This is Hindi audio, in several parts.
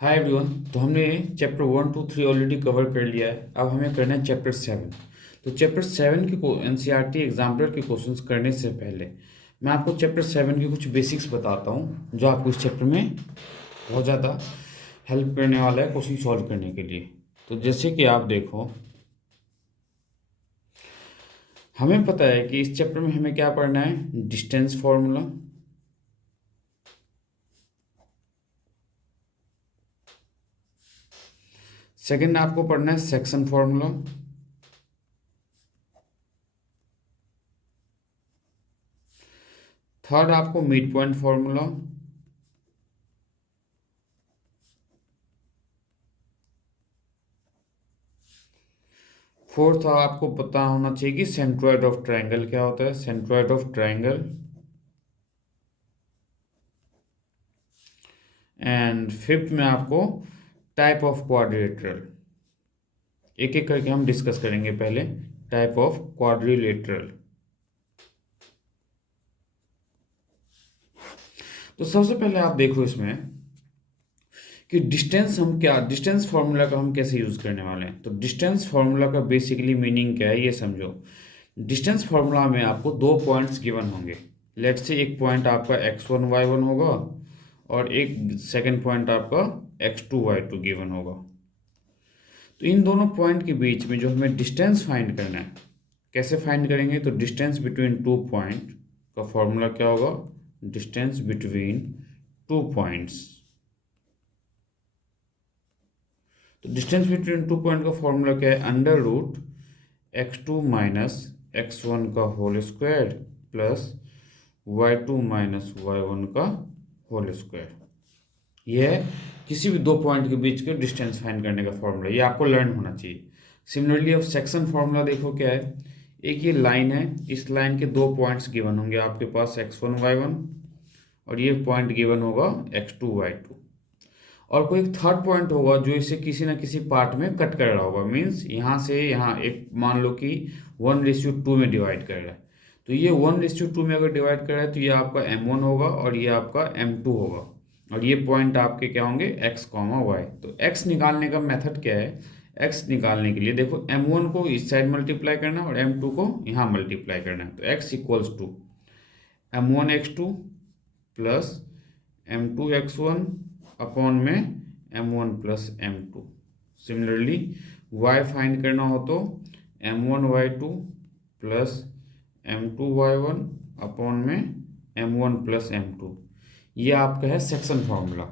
Hi everyone. तो हमने चैप्टर 1 2 3 ऑलरेडी कवर कर लिया है। अब हमें करना है चैप्टर 7। तो चैप्टर 7 के एनसीईआरटी एग्जाम्पलर के क्वेश्चंस करने से पहले मैं आपको चैप्टर 7 के कुछ बेसिक्स बताता हूँ जो आपको इस चैप्टर में बहुत ज़्यादा हेल्प करने वाला है क्वेश्चन सॉल्व करने के लिए। तो जैसे कि आप देखो, हमें पता है कि इस चैप्टर में हमें क्या पढ़ना है, डिस्टेंस फॉर्मूला। सेकंड आपको पढ़ना है सेक्शन फॉर्मूला। थर्ड आपको मिड पॉइंट फॉर्मूला। फोर्थ आपको पता होना चाहिए कि सेंट्रोइड ऑफ ट्रायंगल क्या होता है, centroid of triangle. And fifth में आपको टाइप ऑफ क्वाड्रिलेटरल। एक एक करके हम डिस्कस करेंगे। पहले टाइप ऑफ क्वाड्रिलेटरल। तो सबसे पहले आप देखो इसमें कि डिस्टेंस फार्मूला का हम कैसे यूज करने वाले हैं। तो डिस्टेंस फार्मूला का बेसिकली मीनिंग क्या है ये समझो। डिस्टेंस फार्मूला में आपको दो पॉइंट्स गिवन होंगे। लेट्स से एक पॉइंट आपका x1 y1 होगा और एक सेकंड पॉइंट आपका x2 y2 गिवन होगा। तो इन दोनों पॉइंट के बीच में जो हमें डिस्टेंस फाइंड करना है, कैसे फाइंड करेंगे। तो डिस्टेंस बिटवीन टू पॉइंट का फॉर्मूला क्या होगा, डिस्टेंस बिटवीन टू पॉइंट्स। तो डिस्टेंस बिटवीन टू पॉइंट का फॉर्मूला क्या है, under root x2 minus x1 का whole square plus y2 minus y1 का होल स्क्वायर। यह है किसी भी दो पॉइंट के बीच के डिस्टेंस फाइंड करने का फॉर्मूला। ये आपको लर्न होना चाहिए। सिमिलरली अब सेक्शन फॉर्मूला देखो क्या है। एक ये लाइन है, इस लाइन के दो पॉइंट्स गिवन होंगे आपके पास x1 y1 और ये पॉइंट गिवन होगा x2 y2। और कोई एक थर्ड पॉइंट होगा जो इसे किसी ना किसी पार्ट में कट कर रहा होगा। मीन्स यहाँ से यहाँ एक मान लो कि 1:2 में डिवाइड कर रहा है। तो ये 1:2 में अगर डिवाइड कर रहा है तो ये आपका m1 होगा और ये आपका m2 होगा। और ये पॉइंट आपके क्या होंगे, x, y। तो x निकालने का मेथड क्या है, x निकालने के लिए देखो m1 को इस साइड मल्टीप्लाई करना है और m2 को यहाँ मल्टीप्लाई करना है। तो x equals to m1 x2 plus m2 x1 upon में m1 plus m2। Similarly y find करना हो तो m1 y2 plus m2 y1 upon में m1 प्लस m2। ये आपका है section formula.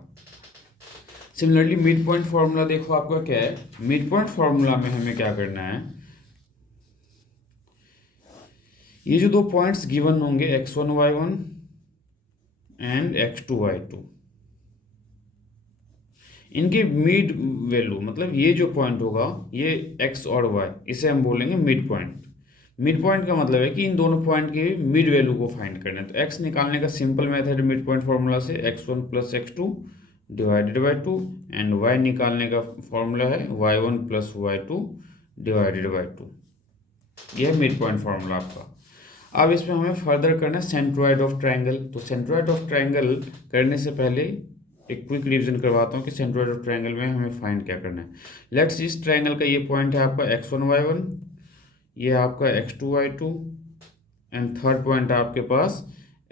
Similarly mid point formula देखो आपका क्या है। मिड पॉइंट फार्मूला में हमें क्या करना है, ये जो दो पॉइंट्स गिवन होंगे x1 y1 and x2 y2, इनके मिड वैल्यू मतलब ये जो पॉइंट होगा ये x और y, इसे हम बोलेंगे मिड पॉइंट। मिड पॉइंट का मतलब है कि इन दोनों पॉइंट के मिड वैल्यू को फाइंड करना है। तो x निकालने का simple method mid point formula से x1 plus x2 divided by 2 and y निकालने का फॉर्मूला है y1 plus y2 divided by 2। यह है मिड पॉइंट फार्मूला आपका। अब इसमें हमें फर्दर करना है सेंट्रोइड ऑफ ट्रायंगल। तो सेंट्रोइड ऑफ ट्रायंगल करने से पहले एक क्विक रिवीजन करवाता हूँ कि सेंट्रोइड ऑफ ट्रायंगल में हमें फाइंड क्या करना है। लेट्स इस ट्रायंगल का ये पॉइंट है आपका x1 y1, ये आपका x2 y2 and third point आपके पास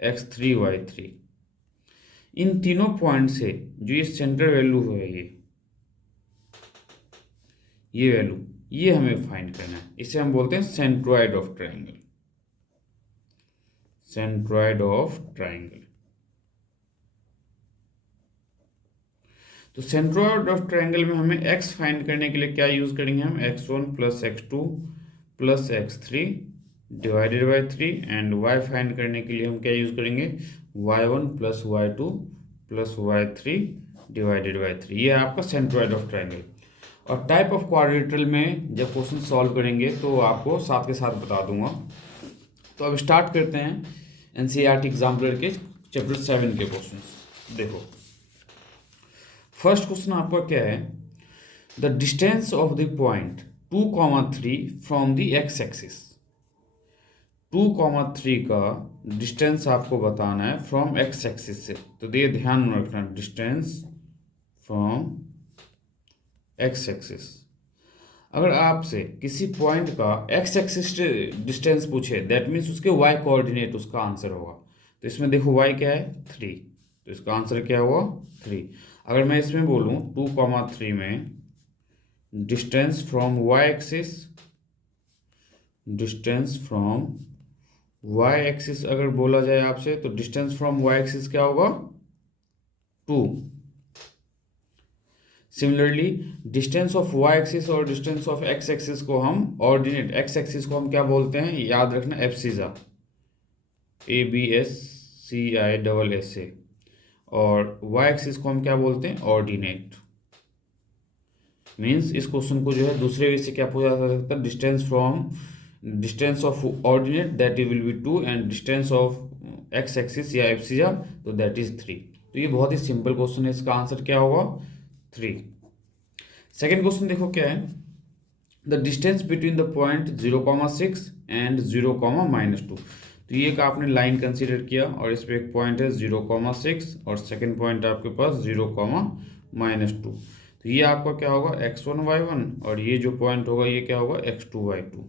x3 y3। इन तीनों पॉइंट से जो ये सेंटर वैल्यू है ये वैल्यू ये हमें फाइंड करना है। इसे हम बोलते हैं centroid of triangle. Centroid of triangle. तो सेंट्रोइड ऑफ ट्रायंगल में हमें x फाइंड करने के लिए क्या यूज करेंगे, हम x1 plus x2 plus x3 divided by 3 and y find करने के लिए हम क्या यूज करेंगे, y1 plus y2 plus y3 divided by 3। ये है आपका सेंट्रोइड ऑफ ट्रायंगल। और टाइप ऑफ क्वाड्रिलेटरल में जब क्वेश्चन सॉल्व करेंगे तो आपको साथ के साथ बता दूंगा। तो अब स्टार्ट करते हैं एनसीईआरटी एग्जाम्पलर के चैप्टर 7 के क्वेश्चन। देखो फर्स्ट क्वेश्चन आपका क्या है, the distance of the point 2,3 from the x axis. 2,3 का डिस्टेंस आपको बताना है फ्रॉम एक्स एक्सिस से। तो ये ध्यान में रखना, डिस्टेंस फ्रॉम एक्स एक्सिस। अगर आपसे किसी पॉइंट का एक्स एक्सिस डिस्टेंस पूछे, दैट मीन्स उसके वाई कोऑर्डिनेट उसका आंसर होगा। तो इसमें देखो वाई क्या है 3, तो इसका आंसर क्या हुआ 3। अगर मैं इसमें बोलूँ 2,3 में distance from Y axis, distance from Y axis अगर बोला जाए आपसे, तो डिस्टेंस फ्रॉम वाई एक्सिस क्या होगा 2। Similarly distance of Y axis और डिस्टेंस ऑफ एक्स एक्सिस को हम ऑर्डिनेट, एक्स एक्सिस को हम क्या बोलते हैं याद रखना, एब्सिसा, ABSCISS, और वाई एक्सिस को हम क्या बोलते हैं ऑर्डिनेट। मीन्स इस क्वेश्चन को जो है दूसरे वे से क्या पूछा जा सकता है, distance of ordinate that will be 2 and distance of X axis या एब्सिसा तो दैट इज 3। तो ये बहुत ही सिंपल क्वेश्चन है, इसका आंसर क्या होगा 3। सेकेंड क्वेश्चन देखो क्या है, the distance between the point 0,6 and 0,-2। तो ये एक आपने लाइन कंसीडर किया और इस पे एक पॉइंट है 0,6 और सेकेंड पॉइंट आपके पास 0,-2। तो ये आपका क्या होगा x1 y1 और ये जो पॉइंट होगा ये क्या होगा x2 y2।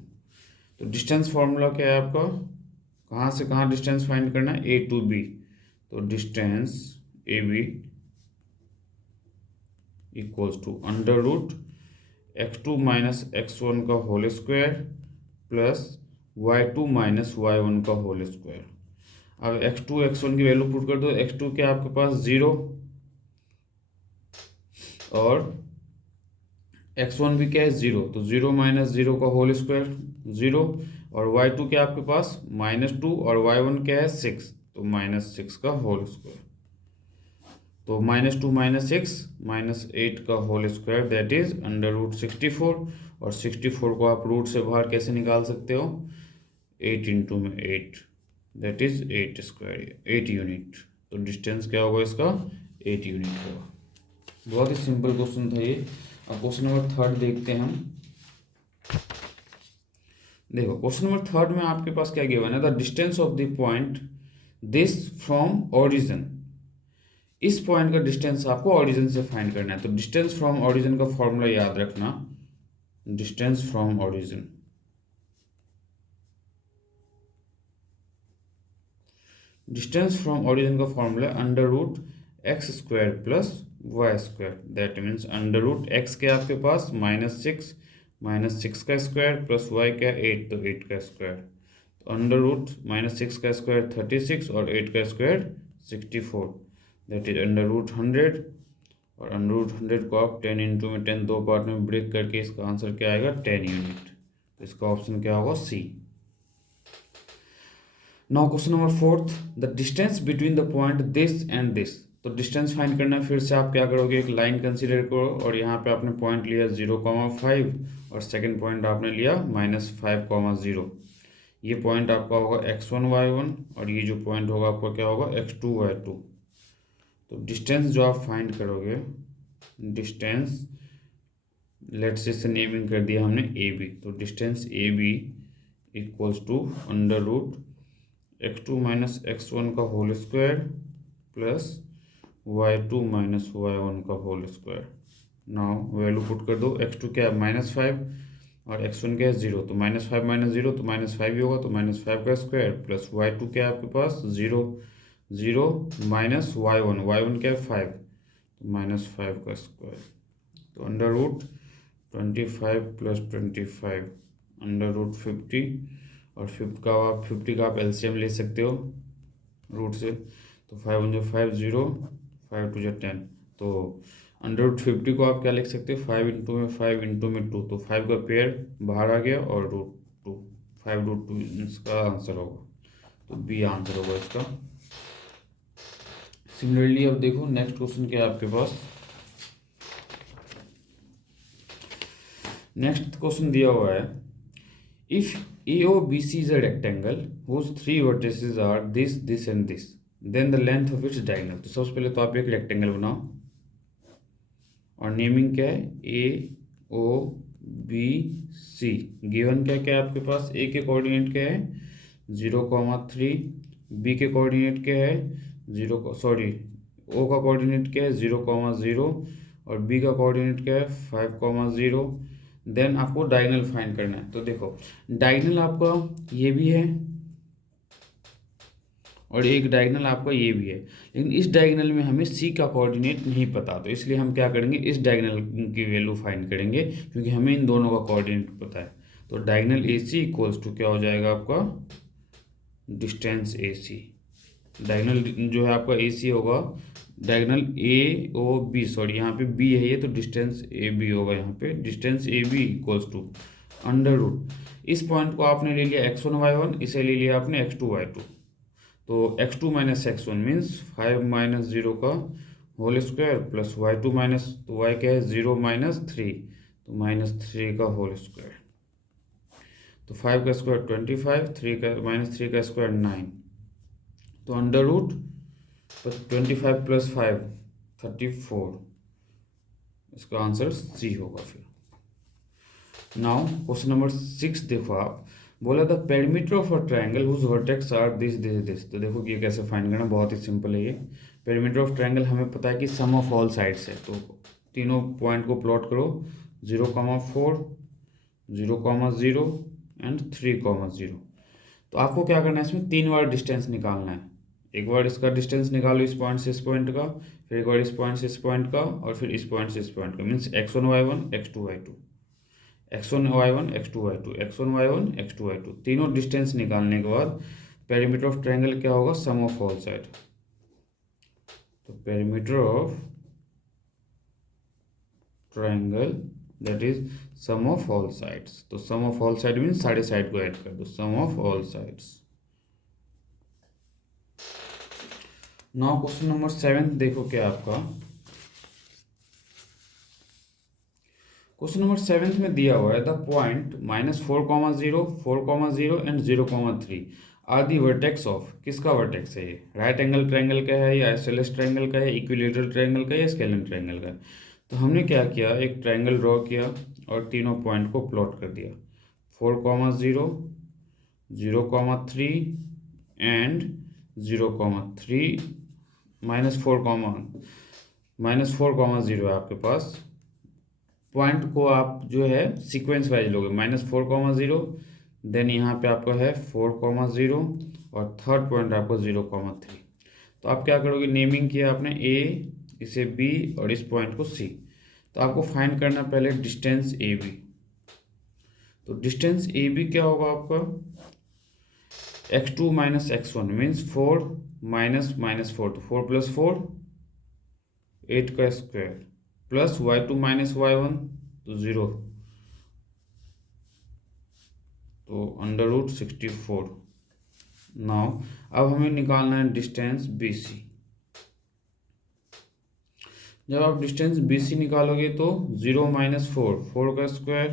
तो डिस्टेंस फॉर्मूला क्या है आपका, कहाँ से कहाँ डिस्टेंस फाइंड करना है, A to B। तो distance AB equals to under root x2 minus x1 का whole square plus y2 minus y1 का होल स्क्वायर। अब x2 x1 की वैल्यू पुट कर दो, x2 क्या आपके पास 0 और x1 भी क्या है 0, तो 0 माइनस 0 का होल स्क्वायर 0 और y2 क्या आपके पास -2 और y1 क्या है 6, तो -6 का होल स्क्वायर। तो -2 -6 -8 का whole square that is under root 64 और 64 को आप रूट से बाहर कैसे निकाल सकते हो 8 इंटू में 8 दैट इज 8 स्क्वायर 8 यूनिट। तो डिस्टेंस क्या होगा इसका 8 यूनिट होगा। बहुत ही सिंपल क्वेश्चन था ये। अब क्वेश्चन नंबर 3 देखते हैं हम। देखो क्वेश्चन नंबर 3 में आपके पास क्या गिवन है, the distance of the point this from origin. इस पॉइंट का डिस्टेंस आपको ओरिजिन से फाइंड करना है। तो डिस्टेंस फ्रॉम ओरिजिन का फॉर्मूला याद रखना, distance from origin, distance from origin का formula under root x square plus y square that means under root x के आपके पास -6 का स्क्वायर प्लस वाई का 8 तो 8 का स्क्वायर। तो अंडर रूट -6 का स्क्वायर 36 और 8 का square 64 that is under root 100 और अंडर रूट 100 को आप 10 इंटू में 10 दो पार्ट में ब्रेक करके इसका आंसर क्या आएगा 10 यूनिट। तो इसका ऑप्शन क्या होगा C. Now question number 4, the distance between the point this and this. तो डिस्टेंस फाइंड करना, फिर से आप क्या करोगे एक लाइन कंसीडर करो और यहाँ पे आपने पॉइंट लिया 0,5 और सेकंड पॉइंट आपने लिया -5,0। ये पॉइंट आपका होगा x1 y1 और ये जो पॉइंट होगा आपका क्या होगा x2 y2। तो डिस्टेंस जो आप फाइंड करोगे, डिस्टेंस लेट्स से नेमिंग कर दिया हमने AB, तो distance AB equals to under root x2 minus x1 का whole square plus y2 minus y1 का whole square. Now value put कर दो, x2 क्या है -5 और x1 क्या है 0, तो -5 माइनस 0 तो -5 ही होगा, तो -5 का स्क्वायर प्लस y2 क्या है आपके पास 0 0 माइनस y1 क्या है 5 तो -5 का स्क्वायर। तो under root 25 plus 25 under root 50 और 50 का आप एलसीएम ले सकते हो रूट से, तो 5 1 5 0 5 2 10। तो अंडर रूट 50 को आप क्या लिख सकते हो 5 इंटू में 5 इंटू में 2, तो 5 का पेयर बाहर आ गया और रूट 2 5 रूट 2 इसका आंसर होगा, तो बी आंसर होगा इसका। सिमिलरली अब देखो नेक्स्ट क्वेश्चन क्या है आपके पास। नेक्स्ट क्वेश्चन दिया हुआ है, if AOBC is a rectangle whose 3 vertices are this and this, then the length of its diagonal। तो सबसे पहले तो आप एक रेक्टेंगल बनाओ और नेमिंग क्या है AOBC। गिवन क्या क्या है आपके पास, A के कोऑर्डिनेट क्या है 0,3, B के कोऑर्डिनेट क्या है O का कोऑर्डिनेट क्या है 0,0 और बी का कोऑर्डिनेट क्या है 5,0। देन आपको डायगोनल फाइंड करना है। तो देखो डायगोनल आपका ये भी है और एक डायगोनल आपका ये भी है, लेकिन इस डायगोनल में हमें सी का कोऑर्डिनेट नहीं पता, तो इसलिए हम क्या करेंगे, इस डायगोनल की वैल्यू फाइंड करेंगे क्योंकि हमें इन दोनों का कोऑर्डिनेट पता है। तो diagonal A C equals to क्या हो जाएगा आपका डिस्टेंस ए सी। डायगोनल जो है आपका ए सी होगा, diagonal A O B, sorry यहाँ पे बी है ये, तो डिस्टेंस ए बी होगा, यहाँ पे distance A B equals to under root, इस पॉइंट को आपने ले लिया x1 y1, इसे ले लिया आपने x2 y2, तो x2 minus x1 means 5 minus 0 का whole square plus y2 minus, तो y क्या है 0 माइनस 3, तो माइनस 3 का होल स्क्वायर, तो 5 का स्क्वायर 25, 3 का माइनस 3 का स्क्वायर 9, तो अंडर रूट 25 प्लस 5 34, इसका आंसर सी होगा। फिर नाउ क्वेश्चन नंबर 6 देखो आप, बोला the perimeter of a triangle whose vertex are this this this. तो देखो ये कैसे फाइंड करना, बहुत ही सिंपल है ये। पेरीमीटर ऑफ ट्रायंगल हमें पता है कि सम ऑफ ऑल साइड्स है, तो तीनों पॉइंट को प्लॉट करो 0,4 0,0 एंड 3,0। तो आपको क्या करना है, इसमें 3 बार डिस्टेंस निकालना है। एक बार इसका डिस्टेंस निकालो इस पॉइंट से इस पॉइंट का, फिर एक बार इस पॉइंट से इस पॉइंट का, और फिर इस पॉइंट से इस पॉइंट का, means x1 y1 x2 y2, x1 y1 x2 y2, x1 y1 x2 y2, तीनों डिस्टेंस निकालने के बाद पेरीमीटर ऑफ ट्रायंगल क्या होगा, सम ऑफ ऑल साइड। तो perimeter of triangle that is sum of all sides, तो sum of all side means सारे साइड को ऐड कर दो, sum of all sides. Now question number 7 देखो क्या आपका, क्वेश्चन नंबर 7 में दिया हुआ है the point -4,0 4,0 and 0,3 are the vertex of, किसका वर्टेक्स है ये, राइट एंगल ट्रायंगल का है या आइसोसेलेस ट्रायंगल का है, इक्विलैटरल ट्रायंगल का है या स्केलर ट्रायंगल का है। तो हमने क्या किया, एक ट्रायंगल ड्रॉ किया और तीनों पॉइंट को प्लॉट कर दिया, 4,0 0,3 एंड 0,3 -4,0 है आपके पास। पॉइंट को आप जो है सीक्वेंस वाइज लोगे, -4,0, देन यहाँ पे आपका है 4,0 और थर्ड पॉइंट आपको 0,3। तो आप क्या करोगे, नेमिंग किया आपने ए, इसे बी और इस पॉइंट को सी। तो आपको फाइंड करना पहले डिस्टेंस ए बी। तो डिस्टेंस ए बी क्या होगा आपका, x2 minus x1 means 4 minus -4, तो 4 + 4 8 का square plus y2 minus y1, तो 0, तो अंडर रूट 64। नाउ अब हमें निकालना है डिस्टेंस बी सी। जब आप डिस्टेंस बी सी निकालोगे तो 0 माइनस 4 4 का स्क्वायर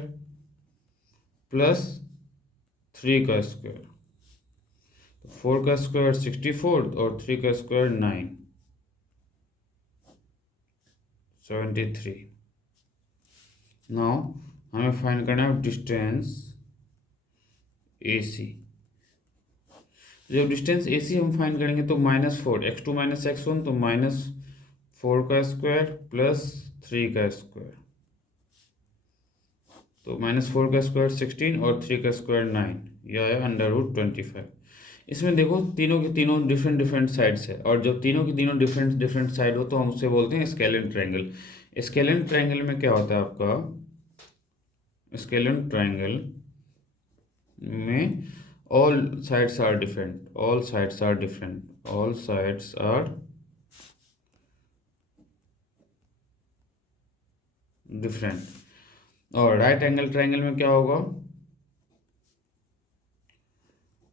प्लस 3 का स्क्वायर, तो 4 का स्क्वायर 64 और 3 का स्क्वायर 9 73। नाउ हमें फाइंड करना है डिस्टेंस ए सी। जब डिस्टेंस ए सी हम फाइंड करेंगे तो -4 x2 माइनस x1, तो -4 का स्क्वायर प्लस 3 का स्क्वायर, तो -4 का स्क्वायर 16 और 3 का स्क्वायर 9, यह है अंडर रूट 25। इसमें देखो तीनों की तीनों डिफरेंट डिफरेंट साइड्स है, और जब तीनों की तीनों डिफरेंट डिफरेंट साइड हो तो हम उससे बोलते हैं स्केलर ट्रायंगल। स्केलर ट्रायंगल में क्या होता है आपका, स्केलर ट्रायंगल में all sides are different, all sides are different, all sides are different। और राइट एंगल ट्रायंगल में क्या होगा,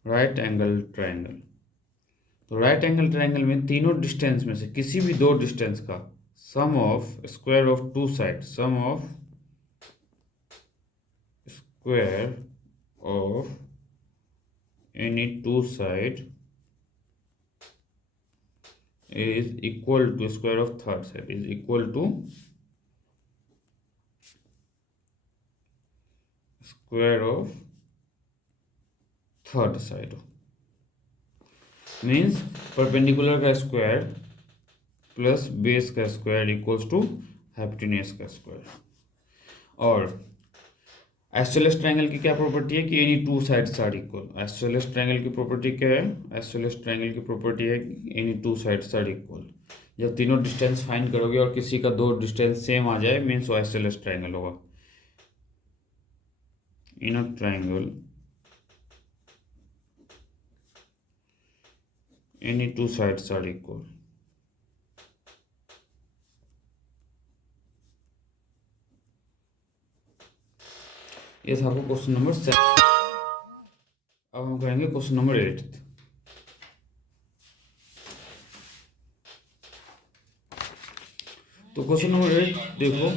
राइट एंगल ट्रायंगल, तो राइट एंगल ट्रायंगल में तीनों डिस्टेंस में से किसी भी दो डिस्टेंस का sum of square of two side, sum of square of any two side is equal to square of third side is equal to square of third side, means perpendicular का स्क्वायर प्लस बेस का स्क्वायर इक्वल्स टू हाइपोटेन्यूज का स्क्वायर। और आइसोसेलेस ट्रायंगल की क्या प्रॉपर्टी है कि any two sides are equal. Isosceles triangle की प्रॉपर्टी क्या है? आइसोसेलेस ट्रायंगल की प्रॉपर्टी है कि any two sides are equal. जब तीनों डिस्टेंस फाइंड करोगे और किसी का दो डिस्टेंस सेम आ जाए मीन्स वो आइसोसेलेस ट्रायंगल होगा। In a triangle any two sides are equal. ये था आपको क्वेश्चन नंबर 7। अब हम करेंगे क्वेश्चन नंबर 8। तो क्वेश्चन नंबर 8 देखो,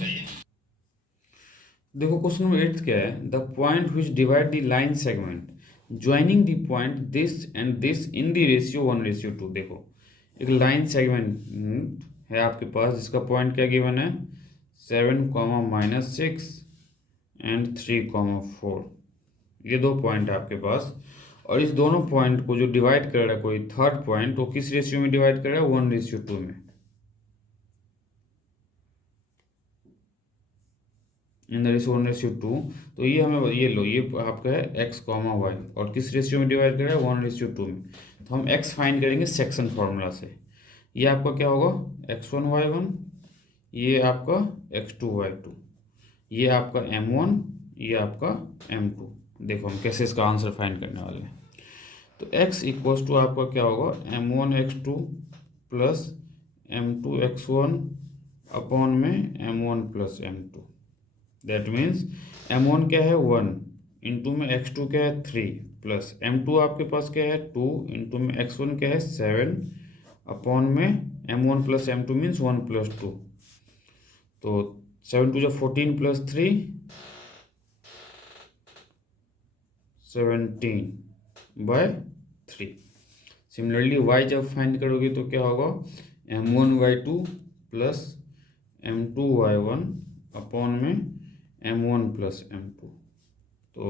क्वेश्चन नंबर 8 क्या है? The point which divide the line segment joining the point this and this in the ratio 1:2। देखो एक लाइन सेगमेंट है आपके पास जिसका पॉइंट क्या गिवन है? 7, -6 एंड 3, 4। ये दो पॉइंट है आपके पास और इस दोनों पॉइंट को जो डिवाइड कर रहा है कोई थर्ड पॉइंट, वो किस रेशियो में डिवाइड कर रहा है? 1:2 में। In the ratio 1:2। तो ये हमें ये लो, ये आपका है x, y और किस रेशियो में डिवाइड कर रहा है? 1:2 में। तो हम x फाइंड करेंगे सेक्शन फार्मूला से। ये आपका क्या होगा? x1 y1, ये आपका x2 y2, ये आपका m1, ये आपका m2। देखो हम कैसे इसका आंसर फाइंड करने वाले हैं। तो x इक्वल्स टू आपका क्या होगा? m1 x2 plus m2 x1 upon में m1 plus m2। That means m1 क्या है? 1, इंटू में x2 क्या है? 3, प्लस m2 आपके पास क्या है? 2, इंटू में x1 क्या है? 7 अपॉन में m1 plus m2 means 1 plus 2। तो 7 2 14 प्लस 3 17/3। सिमिलरली y जब फाइंड करोगे तो क्या होगा? m1 y2 plus m2 y1 upon में m1 प्लस m2। तो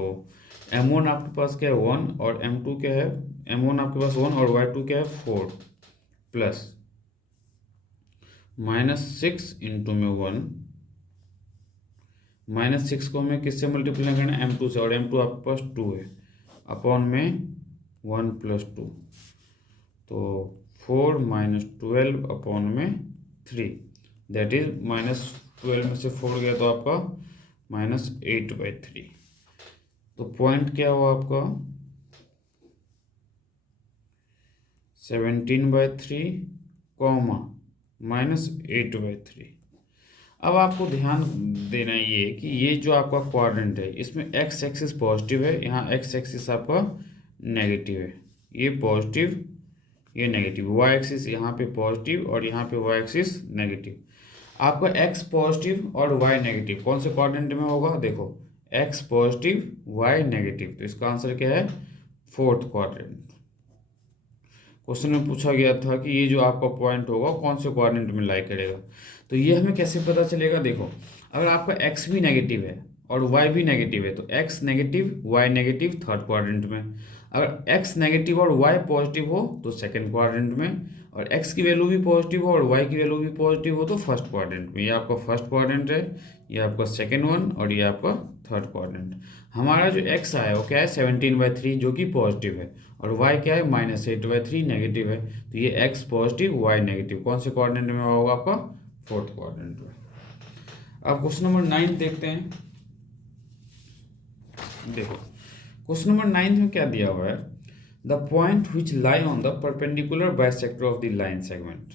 m1 आपके पास क्या है? 1 और m2 क्या है? m1 आपके पास 1 और y2 क्या है? 4 प्लस -6 इंटू में 1, -6 को हमें किससे मल्टीप्लाई करना है? m2 से, और m2 आपके पास 2 है, अपॉन में 1 प्लस 2। तो 4 -12 अपॉन में 3, दैट इज -12 में से 4 गया तो आपका -8/3। तो पॉइंट क्या हुआ आपका? 17/3 कॉमा -8/3। अब आपको ध्यान देना ये कि ये जो आपका क्वाड्रेंट है इसमें x एक्सिस पॉजिटिव है, यहाँ x एक्सिस आपका नेगेटिव है। ये पॉजिटिव, ये नेगेटिव, y एक्सिस यहाँ पे पॉजिटिव और यहाँ पे y एक्सिस नेगेटिव। आपका x पॉजिटिव और y नेगेटिव कौन से क्वाड्रेंट में होगा? देखो x पॉजिटिव y नेगेटिव, तो इसका आंसर क्या है? Fourth quadrant. क्वेश्चन में पूछा गया था कि ये जो आपका पॉइंट होगा कौन से क्वाड्रेंट में लाई करेगा। तो ये हमें कैसे पता चलेगा? देखो अगर आपका x भी नेगेटिव है और y भी नेगेटिव है तो x negative y negative third quadrant में। अगर x नेगेटिव और y पॉजिटिव हो तो सेकंड क्वाड्रेंट में, और x की वैल्यू भी पॉजिटिव हो और y की वैल्यू भी पॉजिटिव हो तो फर्स्ट क्वाड्रेंट में। ये आपका फर्स्ट क्वाड्रेंट है, ये आपका सेकेंड वन और ये आपका थर्ड क्वाड्रेंट। हमारा जो x आया वो क्या है? 17/3 जो कि पॉजिटिव है, और y क्या है? -8/3 नेगेटिव है। तो ये x पॉजिटिव y नेगेटिव कौन से क्वाड्रेंट में होगा? आपका फोर्थ क्वाड्रेंट में। अब क्वेश्चन नंबर 9 देखते हैं। देखो क्वेश्चन नंबर 9 में क्या दिया हुआ है? The point which lie on the perpendicular bisector of the line segment.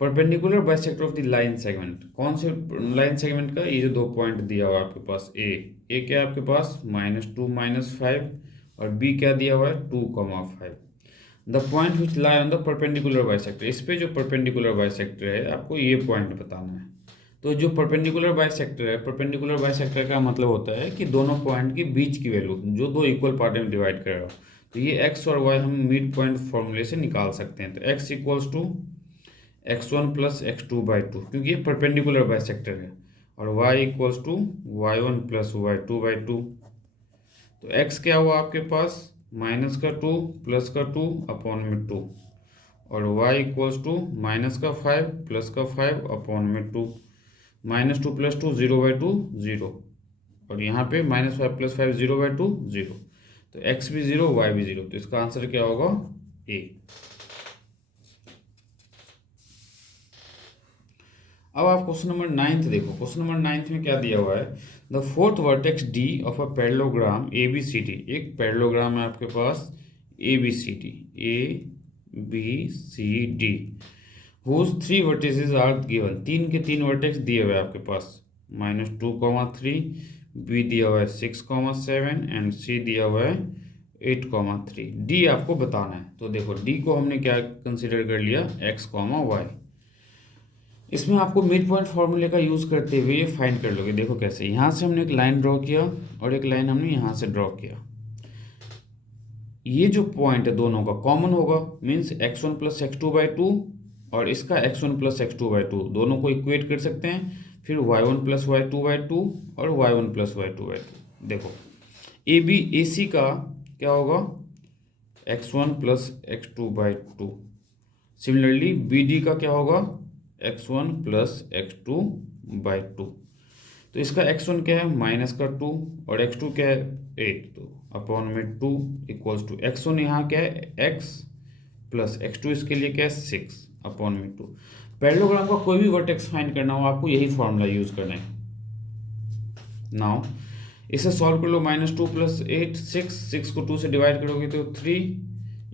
Perpendicular bisector of the line segment, कौन से लाइन सेगमेंट का? ये जो दो पॉइंट दिया हुआ है आपके पास, ए क्या है आपके पास? -2 -5, और b क्या दिया हुआ है? 2, 5। The point which lie on the perpendicular bisector, इस पे जो परपेंडिकुलर बाइसेक्टर है आपको ये पॉइंट बताना है। तो जो परपेंडिकुलर बाइसेक्टर है, परपेंडिकुलर बाइसेक्टर का मतलब होता है कि दोनों पॉइंट के बीच की वैल्यू जो दो इक्वल पार्ट में डिवाइड कर रहा हो। तो ये x और y हम मिड पॉइंट फॉर्मूले से निकाल सकते हैं। तो x equals to x1 plus x2/2 क्योंकि ये परपेंडिकुलर बाइसेक्टर है, और y equals to y1 plus y2/2। तो x क्या हुआ आपके पास? -2 +2 अपॉन में 2, और y इक्वल्स टू -5 +5 अपॉन में 2। -2 + 2 0/2 0, और यहाँ पे -5 + 5 0/2 0, तो x भी 0 y भी 0, तो इसका आंसर क्या होगा ए। अब आप क्वेश्चन नंबर 9 देखो। क्वेश्चन नंबर 9 में क्या दिया हुआ है, the fourth vertex D of a parallelogram A B C D. एक पैरेललोग्राम है आपके पास A B C D, whose 3 vertices are given। 3 के 3 वर्टेक्स दिए हुए हैं आपके पास, -2, 3, बी दिया हुआ है 6, 7 एंड सी दिया हुआ है 8, 3। डी आपको बताना है। तो देखो डी को हमने क्या कंसिडर कर लिया, x, y। इसमें आपको मिड पॉइंट फॉर्मूले का यूज़ करते हुए ये फाइंड कर लोगे। देखो कैसे, यहाँ से हमने एक लाइन ड्रॉ किया और एक लाइन हमने यहाँ से ड्रॉ किया। ये जो पॉइंट है दोनों का कॉमन होगा, मीन्स x1 + x2/2 और इसका x1 + x2/2, दोनों को इक्वेट कर सकते हैं। फिर y1 + y2/2 और y1 + y2/2। देखो ए बी ए सी का क्या होगा, x1 + x2/2। Similarly B D का क्या होगा, x1 + x2/2। तो इसका x1 क्या है, -2, और x2 क्या है 8, तो अपॉन में 2 = x1 यहाँ क्या है x + x2 इसके लिए क्या है 6 अपॉन में 2। पैरेललोग्राम का कोई भी वर्टेक्स फाइंड करना हो आपको यही फॉर्मूला यूज करना है। नाउ इसे सॉल्व कर लो, -2 + 8 6 को 2 से डिवाइड करोगे तो 3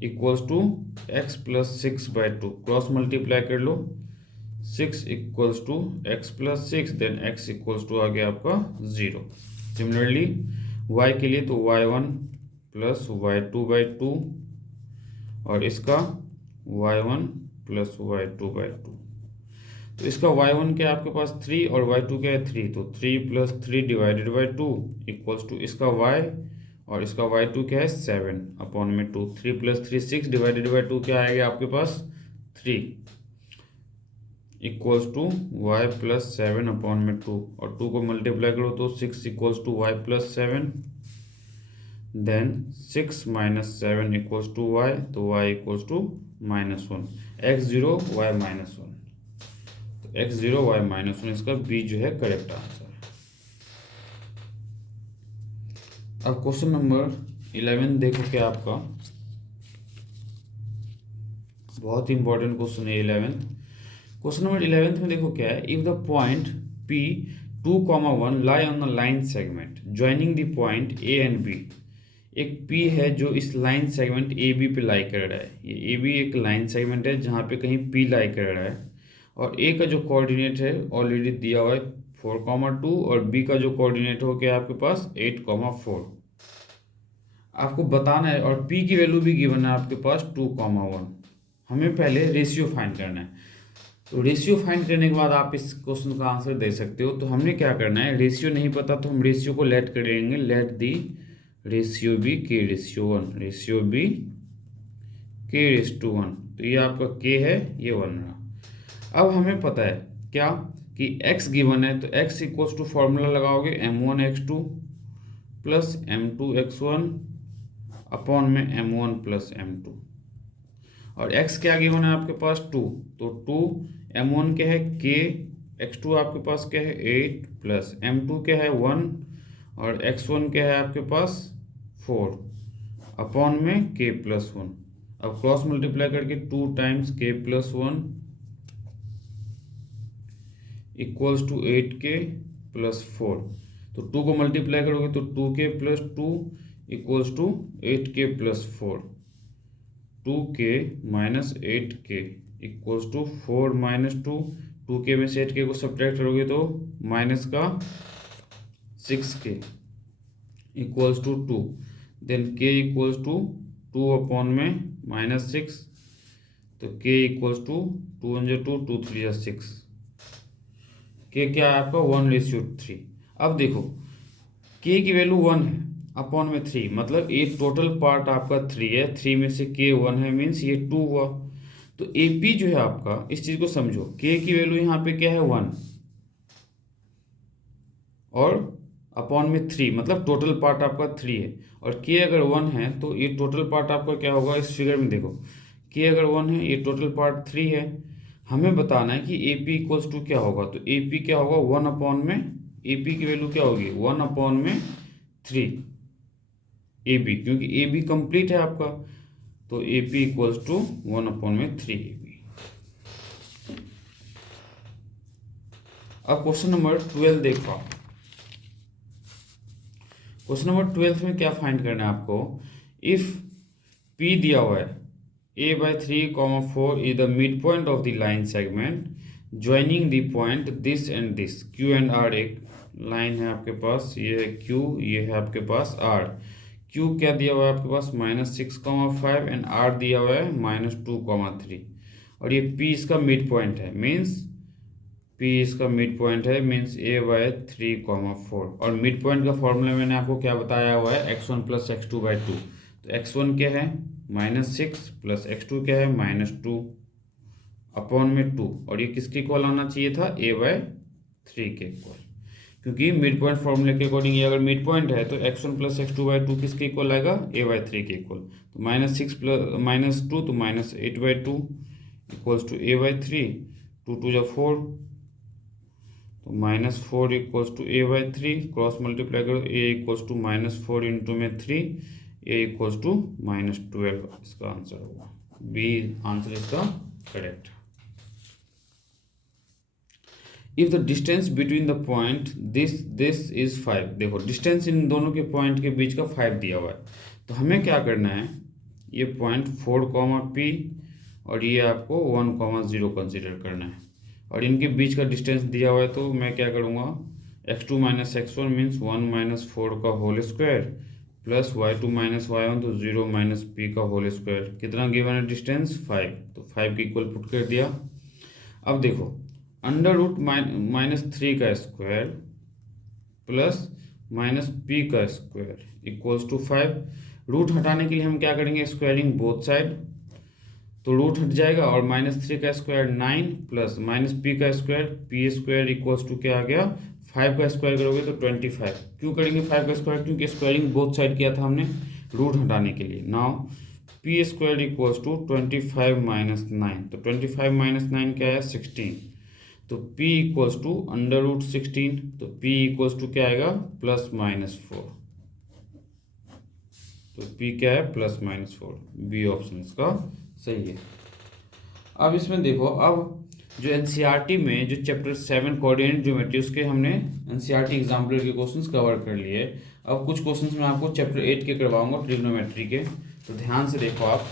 = x + 6/2। क्रॉस मल्टीप्लाई कर लो, 6 = x + 6, देन x = आ गया आपका 0। सिमिलरली y के लिए तो y1 + y2/2 और इसका y1 + y2/2। तो इसका y1 क्या है आपके पास 3 और y2 क्या है 3, तो 3 + 3 / 2 = इसका y और इसका y2 क्या है 7 अपॉन में 2। 3 + 3 6 / 2 क्या आएगा आपके पास 3 = y + 7 अपॉन में 2, और 2 को मल्टीप्लाई करो तो 6 = y + 7, देन 6 - 7 = y, तो y = -1, x0 y -1, तो x0 y -1 इसका बी जो है करेक्ट आंसर है। अब क्वेश्चन नंबर 11 देखो क्या आपका बहुत इंपॉर्टेंट क्वेश्चन है 11। क्वेश्चन नंबर 11 में देखो क्या है, if the point P 2, 1 lie on the line segment joining the point A and B। एक P है जो इस लाइन सेगमेंट ए बी पे लाई कर रहा है। ये ए बी एक लाइन सेगमेंट है जहाँ पे कहीं P लाई कर रहा है, और A का जो कोऑर्डिनेट है ऑलरेडी दिया हुआ है 4, 2, और B का जो कोऑर्डिनेट हो गया आपके पास 8, 4। आपको बताना है, और P की वैल्यू भी गिवन है आपके पास 2, 1। हमें पहले रेशियो फाइंड करना है। तो रेशियो फाइंड करने के बाद आप इस क्वेश्चन का आंसर दे सकते हो। तो हमने क्या करना है, रेशियो नहीं पता तो हम रेशियो को लेट करेंगे, let the ratio be k/1, ratio be k/1। तो ये आपका k है, ये 1 रहा। अब हमें पता है क्या कि x गिवन है, तो x = फॉर्मूला लगाओगे m1 x2 + m2 x1 upon में m1 + m2, और x क्या गिवन है आपके पास 2, तो 2 m1 क्या है k, x2 आपके पास क्या है 8 प्लस m2 क्या है 1 और x1 क्या है आपके पास 4 अपॉन में k + 1। अब क्रॉस मल्टीप्लाई करके 2 टाइम्स k + 1 = 8k + 4, तो 2 को मल्टीप्लाई करोगे तो 2k + 2 = 8k + 4, 2k - 8k = 4 - 2, 2k में से 8k को सब्ट्रैक्ट करोगे तो माइनस का 6k = 2, देन k = 2 अपॉन में -6, तो k = 2 × 2 2 3 6, k क्या है आपका 1/3। अब देखो k की वैल्यू 1 है अपॉन में 3, मतलब ये टोटल पार्ट आपका 3 है, 3 में से k 1 है, मीन्स ये 2 हुआ। तो AP जो है आपका, इस चीज को समझो, k की वैल्यू यहाँ पे क्या है 1 और अपॉन में 3, मतलब टोटल पार्ट आपका 3 है, और k अगर 1 है तो ये टोटल पार्ट आपका क्या होगा, इस फिगर में देखो k अगर 1 है ये टोटल पार्ट 3 है, हमें बताना है कि ए पी इक्वल्स टू क्या होगा। तो ए पी क्या होगा, 1 में ए पी की वैल्यू क्या होगी, 1/3 ए बी, क्योंकि ए बी कंप्लीट है आपका। तो A P equals to 1/3 A B. अब क्वेश्चन नंबर 12 देखो। क्वेश्चन नंबर 12 में क्या फाइंड करना है आपको। इफ पी दिया हुआ है a/3, 4 is the midpoint of the line segment joining the point this and this। Q and R एक लाइन है आपके पास, ये है Q, ये है आपके पास R। Q क्या दिया हुआ है आपके पास, -6,5 एंड R दिया हुआ है -2,3। और ये P इसका मिड पॉइंट है, मीन्स P इसका मिड पॉइंट है, मीन्स a/3, 4। और मिड पॉइंट का फॉर्मूला मैंने आपको क्या बताया हुआ है, x1 + x2/2। तो x1 क्या है, -6 + x2 क्या है, -2/2। और ये किसके इक्वल आना चाहिए था, a/3 के इक्वल, क्योंकि मिड पॉइंट फॉर्मूले के अकॉर्डिंग ये अगर मिड पॉइंट है तो x1 + x2/2 किसके इक्वल आएगा, a/3 के इक्वल। तो -6 + -2 तो -8/2 इक्वल्स टू a/3। 2 2 = 4, तो -4 equals to a/3। Cross multiply करो, a इक्वल्स टू -4 इंटू में 3, a इक्वल्स टू -12। इसका आंसर होगा बी, आंसर इसका correct. If the distance between the point this is 5। देखो डिस्टेंस इन दोनों के पॉइंट के बीच का 5 दिया हुआ है। तो हमें क्या करना है, ये पॉइंट 4, P और ये आपको 1, 0 कंसिडर करना है। और इनके बीच का डिस्टेंस दिया हुआ है, तो मैं क्या करूँगा, x2 - x1 मीन्स 1 - 4 का whole square plus y2 - y1 तो 0 - p का होल स्क्वायर। कितना गिवन है डिस्टेंस, 5। तो 5 की इक्वल पुट कर दिया। अब देखो √-3 का स्क्वायर प्लस -p का स्क्वायर इक्वल्स टू 5। रूट हटाने के लिए हम क्या करेंगे, स्क्वायरिंग बोथ साइड। तो रूट हट जाएगा और -3 का स्क्वायर 9 प्लस -p का स्क्वायर, p² इक्वल्स टू क्या आ गया, 5 का स्क्वायर करोगे तो 25। क्यों करेंगे 5 का स्क्वायर, क्योंकि स्क्वायरिंग बोथ साइड किया था हमने रूट हटाने के लिए। Now p² equals to 25 - 9। तो 25 - 9 क्या है, 16। तो p इक्वल्स टू √16। तो p इक्वल्स टू क्या आएगा, +-4। तो p क्या है, +-4। बी ऑप्शन इसका सही है। अब इसमें देखो, अब जो एनसीईआरटी में जो चैप्टर 7 कोऑर्डिनेट ज्योमेट्री, उसके हमने एनसीईआरटी एग्जाम्पलर के क्वेश्चंस कवर कर लिए। अब कुछ क्वेश्चंस मैं आपको चैप्टर 8 के करवाऊंगा ट्रिग्नोमेट्री के, तो ध्यान से देखो आप।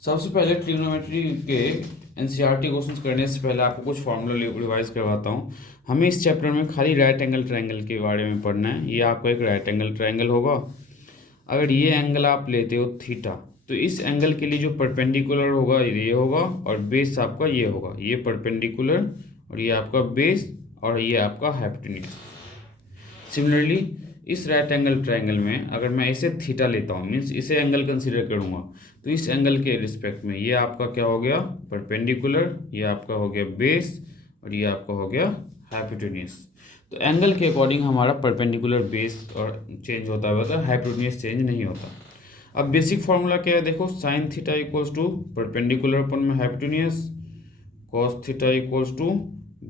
सबसे पहले ट्रिग्नोमेट्री के एनसीईआरटी क्वेश्चंस करने से पहले आपको कुछ फार्मूला रिवाइज करवाता हूँ। हमें इस चैप्टर में खाली राइट एंगल ट्रायंगल के बारे में पढ़ना है। ये आपका एक राइट एंगल ट्रायंगल होगा। अगर ये एंगल आप लेते हो थीटा, तो इस एंगल के लिए जो परपेंडिकुलर होगा ये होगा, और बेस आपका ये होगा, ये परपेंडिकुलर और ये आपका बेस और ये आपका हाइपोटेन्यूज। सिमिलरली इस राइट एंगल ट्रायंगल में अगर मैं इसे थीटा लेता हूँ, मीन्स इसे एंगल कंसीडर करूँगा, तो इस एंगल के रिस्पेक्ट में ये आपका क्या हो गया, परपेंडिकुलर, ये आपका हो गया बेस और ये आपका हो गया हाइपोटेन्यूज। तो एंगल के अकॉर्डिंग हमारा परपेंडिकुलर बेस और चेंज होता है, हाइपोटेन्यूज चेंज नहीं होता। अब बेसिक फार्मूला क्या है, देखो sine theta equals to perpendicular upon में hypotenuse, cos theta equals to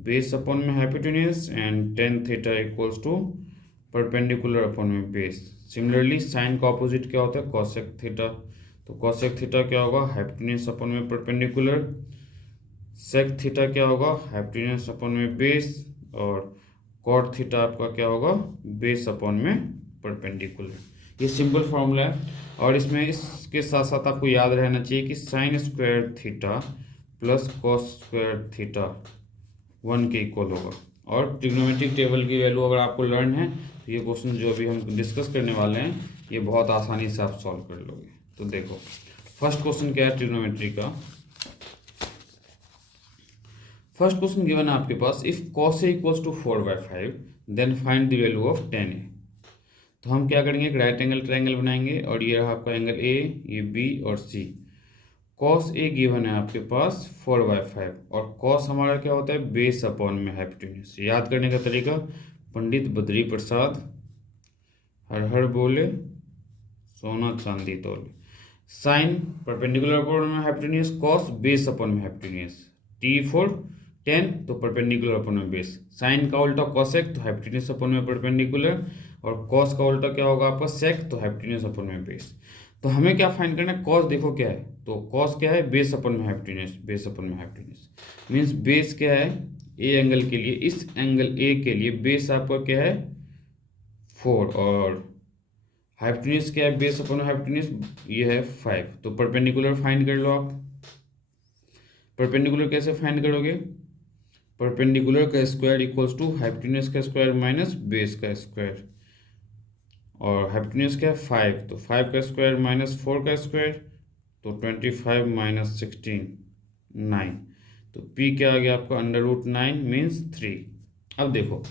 base upon में hypotenuse and tan theta equals to perpendicular upon में बेस। सिमिलरली साइन का ऑपोजिट क्या होता है, कॉसेक थीटा। तो कॉसेक थीटा क्या होगा, हाइपोटेन्यूज अपन में परपेंडिकुलर। सेक थीटा क्या होगा, हाइपोटेन्यूज अपन में बेस। और कॉट थीटा आपका क्या होगा, बेस अपन में परपेंडिकुलर। ये सिंपल फार्मूला है। और इसमें इसके साथ साथ आपको याद रहना चाहिए कि sine square theta plus cos square theta 1 के इक्वल होगा। और ट्रिग्नोमेट्रिक टेबल की वैल्यू अगर आपको लर्न है तो ये क्वेश्चन जो अभी हम डिस्कस करने वाले हैं ये बहुत आसानी से आप सॉल्व कर लोगे। तो देखो फर्स्ट क्वेश्चन क्या है ट्रिग्नोमेट्री का। फर्स्ट क्वेश्चन गिवन है आपके पास, if cos A equals to 4/5 then find the value of tan A। तो हम क्या करेंगे, एक राइट एंगल ट्रायंगल बनाएंगे और ये रहा आपका एंगल A, ये B और C। cos A गिवन है आपके पास 4/5 और cos हमारा क्या होता है, बेस अपॉन में हाइपोटेन्यूज। याद करने का तरीका, पंडित बद्री प्रसाद हर हर बोले सोना चांदी तोले। साइन परपेंडिकुलर अपॉन में हाइपोटेन्यूज, कॉस बेस अपॉन में हाइपोटेन्यूज। टी फॉर टेन तो परपेंडिकुलर अपॉन में बेस। साइन का उल्टा कॉसेक तो हाइपोटेन्यूज अपॉन में परपेंडिकुलर, और कॉस का उल्टा क्या होगा आपका सेक तो हाइपोटेन्यूज अपॉन में बेस। तो हमें क्या फाइंड करना है, कॉस देखो क्या है, तो कॉस क्या है, बेस अपॉन में हाइपोटेन्यूज, बेस अपॉन में हाइपोटेन्यूज मीन्स बेस क्या है ए एंगल के लिए, इस एंगल ए के लिए बेस आपका क्या है 4, और हाइपोटेन्यूज क्या है बेस अपॉन हाइपोटेन्यूज ये है 5। तो परपेंडिकुलर फाइंड कर लो आप। परपेंडिकुलर कैसे फाइंड करोगे, परपेंडिकुलर का स्क्वायर इक्वल्स टू हाइपोटेन्यूज का स्क्वायर माइनस बेस का स्क्वायर, और हाइपोटेन्यूज क्या है 5, तो 5 का स्क्वायर माइनस 4 का स्क्वायर, तो 25 माइनस 16 9। तो p क्या आ गया आपका √9 मीन्स 3। अब देखो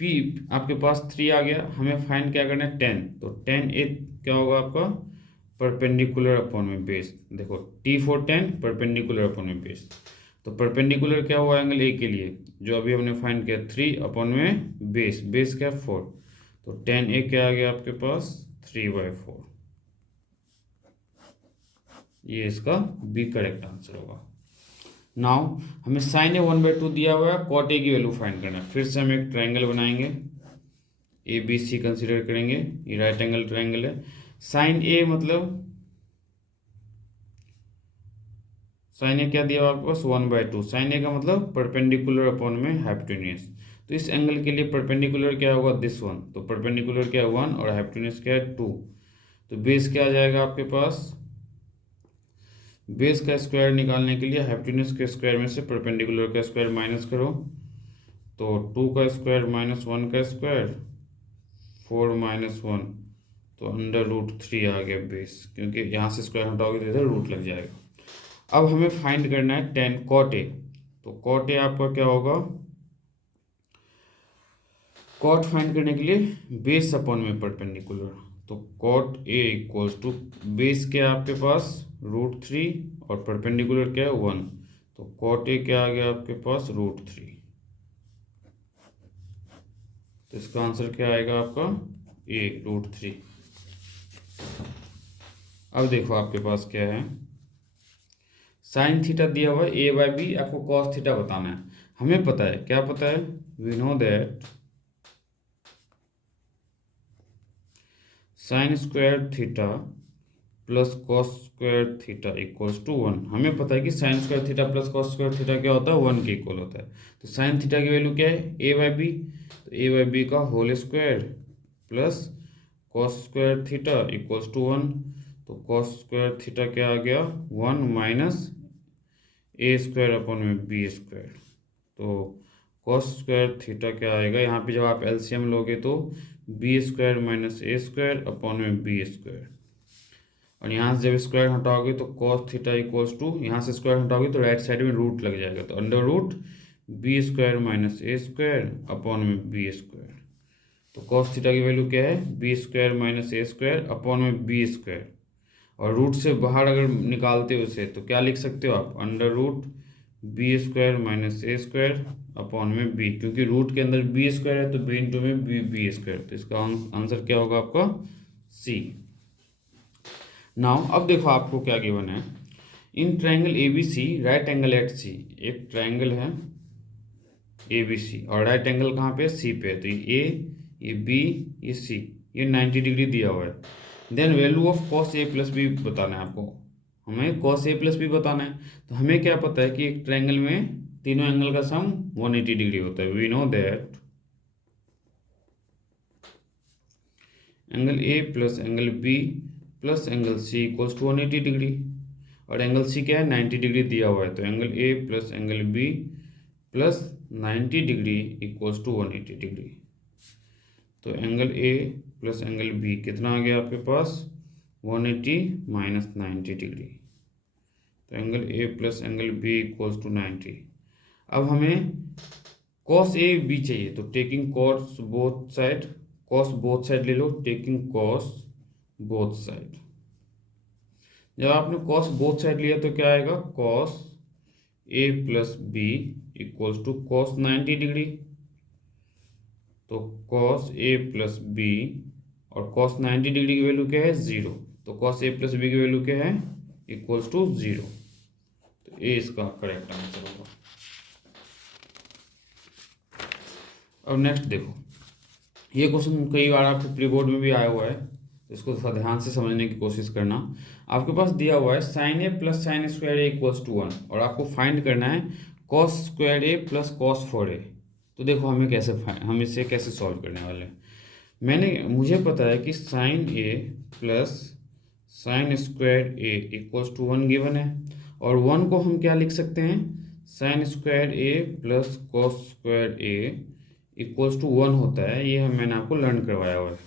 p आपके पास 3 आ गया, हमें फाइंड क्या करना है 10, तो 10 ए क्या होगा आपका परपेंडिकुलर अपॉन में बेस। देखो t फॉर 10 परपेंडिकुलर अपॉन में बेस, तो परपेंडिकुलर क्या हुआ एंगल ए के लिए जो अभी हमने फाइंड किया 3 अपॉन में बेस, बेस क्या 4, तो 10 ए क्या आ गया आपके पास 3/4। ये इसका बी करेक्ट आंसर होगा। नाउ हमें साइन ए 1/2 दिया हुआ है, कॉट ए की वैल्यू फाइंड करना है। फिर से हम एक ट्राइंगल बनाएंगे, ए बी सी कंसिडर करेंगे, ये राइट एंगल ट्राइंगल है। साइन ए मतलब साइन ए क्या दिया हुआ आपके पास 1/2, साइन ए का मतलब परपेंडिकुलर अपॉन में हाइपोटेन्यूज। तो इस एंगल के लिए परपेंडिकुलर क्या होगा दिस वन, तो परपेंडिकुलर क्या है 1 और हाइपोटेन्यूज क्या है 2। तो बेस क्या आ जाएगा आपके पास, बेस का स्क्वायर निकालने के लिए हाइपोटेन्यूज के स्क्वायर में से परपेंडिकुलर का स्क्वायर माइनस करो, तो 2 का स्क्वायर माइनस 1 का स्क्वायर 4 माइनस 1, तो √3 आ गया बेस, क्योंकि यहाँ से स्क्वायर हटाओगे तो इधर रूट लग जाएगा। अब हमें फाइंड करना है 10 कॉट ए, तो कॉट ए आपका क्या होगा, कॉट फाइंड करने के लिए बेस अपॉन में परपेंडिकुलर, तो cot A equals to base क्या है आपके पास √3 और परपेंडिकुलर क्या है 1, तो कॉट ए क्या आ गया आपके पास √3। तो इसका आंसर क्या आएगा आपका ए √3। अब देखो आपके पास क्या है, साइन थीटा दिया हुआ है a/b, आपको कॉस थीटा बताना है। हमें पता है क्या पता है, we know that sine square theta plus cos square theta equals to 1। हमें पता है कि sine square theta plus cos square theta क्या होता है 1 के इक्वल होता है। तो साइन थीटा की वैल्यू क्या है a/b, तो a/b का whole square plus cos square theta equals to 1, तो कॉस स्क्वायर थीटा क्या आ गया 1 माइनस ए स्क्वायर अपॉन में बी स्क्वायर, तो कॉस स्क्वायर थीटा क्या आएगा, यहाँ पे जब आप एलसीएम लोगे तो b square minus a square upon में बी स्क्वायर, और यहाँ से जब स्क्वायर हटाओगे तो कॉस थीटा इक्वल्स टू, यहाँ से स्क्वायर हटाओगे तो राइट साइड में रूट लग जाएगा, तो √b square minus a square upon में बी स्क्वायर। तो कॉस थीटा की वैल्यू क्या है B square minus a square upon में बी स्क्वायर, और रूट से बाहर अगर निकालते हो उसे तो क्या लिख सकते हो आप √b square minus a square upon में बी, क्योंकि रूट के अंदर बी स्क्वायर है तो बी इंटू में बी स्क्वायर, तो इसका आंसर क्या होगा आपका सी। नाउ अब देखो आपको क्या गिवन है, in triangle A B C right angle at C, एक ट्राइंगल है ए बी सी और राइट एंगल कहाँ पे सी पे है, तो ये ए ये बी ये सी, ये 90 डिग्री दिया हुआ है। Then value of cos a plus b बताना है आपको, हमें कॉस ए प्लस बी बताना है। तो हमें क्या पता है कि एक ट्राइंगल में तीनों एंगल का सम 180 डिग्री होता है। We know that angle A plus angle B plus angle C equals to 180 degree, और एंगल सी क्या है 90 डिग्री दिया हुआ है, तो angle A plus angle B plus 90 degree equals to 180 degree. तो angle A plus angle B कितना आ गया आपके पास 180 माइनस 90 डिग्री, तो angle A plus angle B equals to 90। अब हमें कॉस ए बी चाहिए, तो taking cos both side, cos both side ले लो, टेकिंग कॉस बोथ साइड। जब आपने कॉस बोथ साइड लिया तो क्या आएगा cos a plus b equals to cos 90 degree, तो कॉस ए प्लस बी और कॉस 90 डिग्री की वैल्यू क्या है 0, तो कॉस ए प्लस बी की वैल्यू क्या है, इक्वल्स टू 0। तो ए इसका करेक्ट आंसर होगा। अब नेक्स्ट देखो, ये क्वेश्चन कई बार आपके प्री बोर्ड में भी आया हुआ है, तो इसको थोड़ा ध्यान से समझने की कोशिश करना। आपके पास दिया हुआ है sine a plus sine square a equals to 1 और आपको फाइंड करना है cos square a plus cos 4a। तो देखो हम इसे कैसे सॉल्व करने वाले हैं। मुझे पता है कि sine a plus sine square a equals to 1 given है, और 1 को हम क्या लिख सकते हैं, sine square a plus cos square a equals to 1 होता है। ये मैंने आपको लर्न करवाया हुआ है।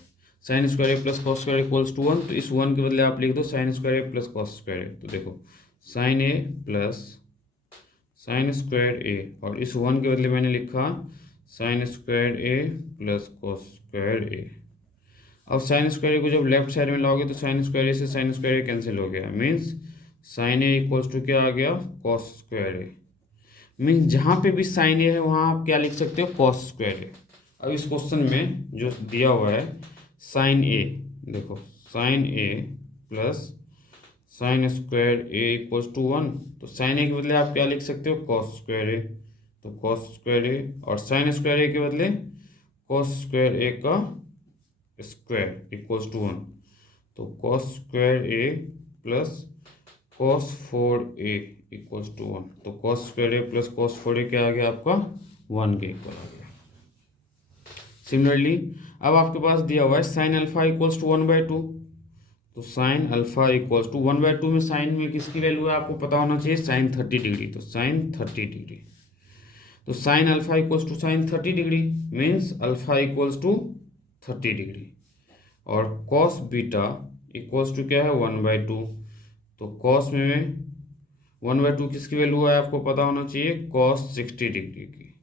Sine square a plus cos square equals to 1, तो इस 1 के बदले आप लिख दो sine square a plus cos square a. तो देखो sine a plus sine square a, और इस 1 के बदले मैंने लिखा sine square a plus cos square a. अब साइन स्क्वायर ए को जब लेफ्ट साइड में लाओगे तो साइन स्क्वायर ए से साइन स्क्वायर ए कैंसिल हो गया, means sine a equals to क्या आ गया, कॉस स्क्वायर ए। मीन्स जहाँ पे भी साइन ए है वहाँ आप क्या लिख सकते हो, कॉस स्क्वायर ए। अब इस क्वेश्चन में जो दिया हुआ है साइन ए, देखो sine a plus sine square a equals to 1, तो साइन ए के बदले आप क्या लिख सकते हो, कॉस स्क्वायर ए। तो कॉस स्क्वायर ए, और साइन स्क्वायर ए के बदले कॉस स्क्वायर ए का स्क्वायर इक्वल्स टू 1, तो cos square a plus cos 4a equals to 1। तो cos square a plus cos 4a क्या आ गया आपका, 1 के इक्वल आ गया। सिमिलरली अब आपके पास दिया हुआ है साइन अल्फा इक्वल्स टू 1/2, तो साइन अल्फा इक्वल्स टू 1/2 में साइन में किसकी वैल्यू है आपको पता होना चाहिए, साइन 30 डिग्री। तो साइन 30 डिग्री, तो sine alpha equals to sine 30 degree, means alpha equals to 30 degree, और कॉस बीटा इक्वल्स टू क्या है, 1/2। तो कॉस में 1/2 किसकी वैल्यू है आपको पता होना चाहिए, कॉस 60 डिग्री की,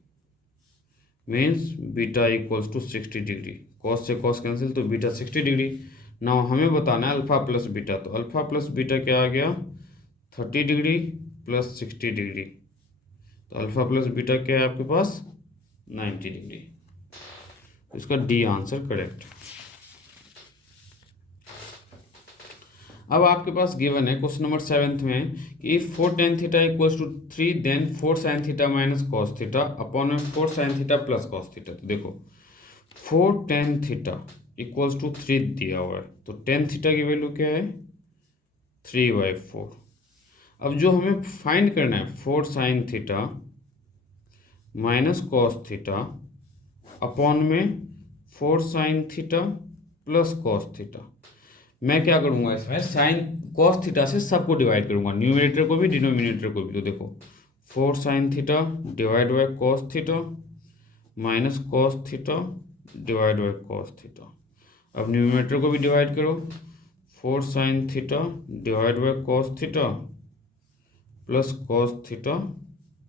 means beta equals to 60 degree. Cos से कॉस कैंसिल, तो बीटा 60 डिग्री। नाउ हमें बताना है अल्फा प्लस बीटा, तो अल्फा प्लस बीटा क्या आ गया, 30 डिग्री प्लस 60 डिग्री, तो अल्फा प्लस बीटा क्या है आपके पास, 90 डिग्री। इसका डी आंसर करेक्ट। अब आपके पास गिवन है क्वेश्चन नंबर 7 में कि 4 tan theta equals to 3 then 4 sin theta minus cos theta upon में 4 sin theta plus cos theta. तो देखो 4 tan थीटा इक्वल्स टू 3 दिया हुआ है, तो tan थीटा की वैल्यू क्या है, 3/4। अब जो हमें फाइंड करना है 4 sin theta minus cos theta upon में 4 sin theta plus cos theta. मैं क्या करूंगा इसमें, साइन कॉस थीटा से सबको डिवाइड करूंगा, न्यूमरेटर को भी डिनोमिनेटर को भी। तो देखो 4 sin theta divide by cos theta minus cos theta divide by cos theta. अब न्यूमरेटर को भी डिवाइड करो, 4 sin theta divide by cos theta plus cos theta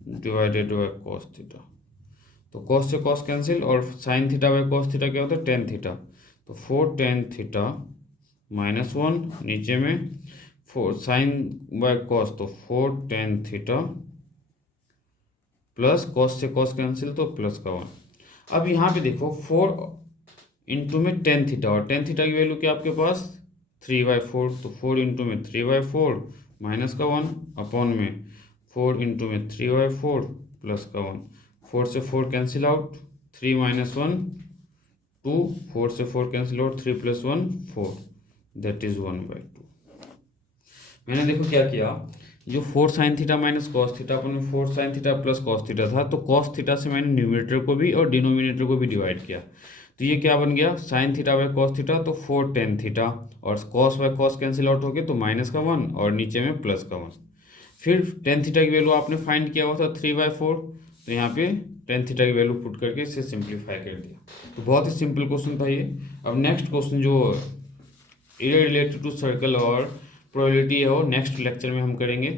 divided by cos theta. तो कॉस से कॉस कैंसिल, और sine theta by cos theta क्या होता है, tan थीटा। तो 4 tan थीटा -1, नीचे में 4 साइन बाय कॉस, तो 4 tan थीटा प्लस कॉस से कॉस कैंसिल, तो प्लस का 1। अब यहाँ पे देखो 4 इंटू में tan थीटा, और tan थीटा की वैल्यू क्या आपके पास, 3/4। तो 4 इंटू में 3/4 माइनस का 1 अपॉन में 4 इंटू में 3/4 प्लस का 1। 4 से 4 कैंसिल आउट, 3 - 1 2, 4 से 4 कैंसिल आउट, 3 + 1 4, दैट इज 1/2। मैंने देखो क्या किया, जो 4 sin theta minus cos theta अपन में 4 sin theta plus cos theta था, तो कॉस थीटा से मैंने न्यूमरेटर को भी और डिनोमिनेटर को भी डिवाइड किया। तो ये क्या बन गया, sine theta by cos theta, तो 4 tan थीटा, और cos by cos cancel out हो गया, तो माइनस का 1 और नीचे में प्लस का 1। फिर tan थीटा की वैल्यू आपने फाइंड किया हुआ था 3/4, तो यहाँ पे tan थीटा की वैल्यू पुट करके इसे सिंप्लीफाई कर दिया। तो बहुत ही सिंपल क्वेश्चन था ये। अब नेक्स्ट क्वेश्चन जो एरिया रिलेटेड टू सर्कल और प्रोबेबिलिटी है वो नेक्स्ट लेक्चर में हम करेंगे।